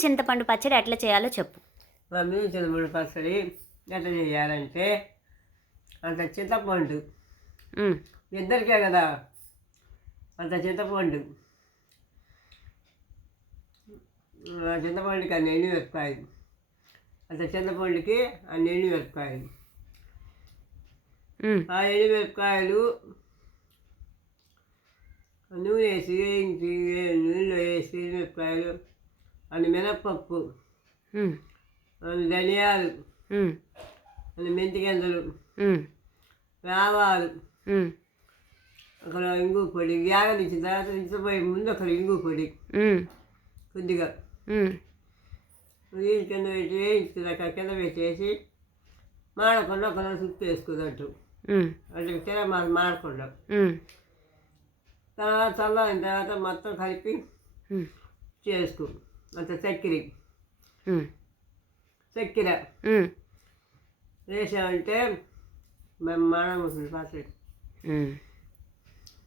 చింతపండు పచ్చడి ఎట్లా చేయాలో చెప్పు. మమ్మీ చింతపండు పచ్చడి ఎట్లా చేయాలంటే అంత చింతపండు. ఇద్దరికే కదా. అంత చింతపండు. ఆ చింతపండుకి అన్ని ఎండు మిరపకాయలు అంత చింతపండుకి అన్ని ఎండు మిరపకాయలు ఆ ఎండు మిరపకాయలు నూనె వేసి వేయించి నూనెలో వేసి మిరపకాయలు అన్ని మినప్పప్పు. అన్ని ధనియాలు. ఉమ్, అన్ని మెంతి గింజలు ఉమ్, ఆవాలు ఉమ్, అక్కడ ఇంగు పొడి యాగనిచ్చిన తర్వాత ఇచ్చిపోయి ముందు అక్కడ ఇంగు పొడి. కొద్దిగా. నీళ్ళు కింద పెట్టి వేయించుకుని అక్కడ కింద పెట్టేసి మాడకుండా ఒక సుత్తు వేసుకున్నట్టు. అంటే కింద మా మాడకుండా. తర్వాత చల్లారిన తర్వాత మొత్తం కలిపి చేసుకో అంత చక్కెర ఉమ్, చక్కెర ఉమ్, వేసామంటే బ్రహ్మాండం ఉంటుంది పచ్చడి ఉమ్.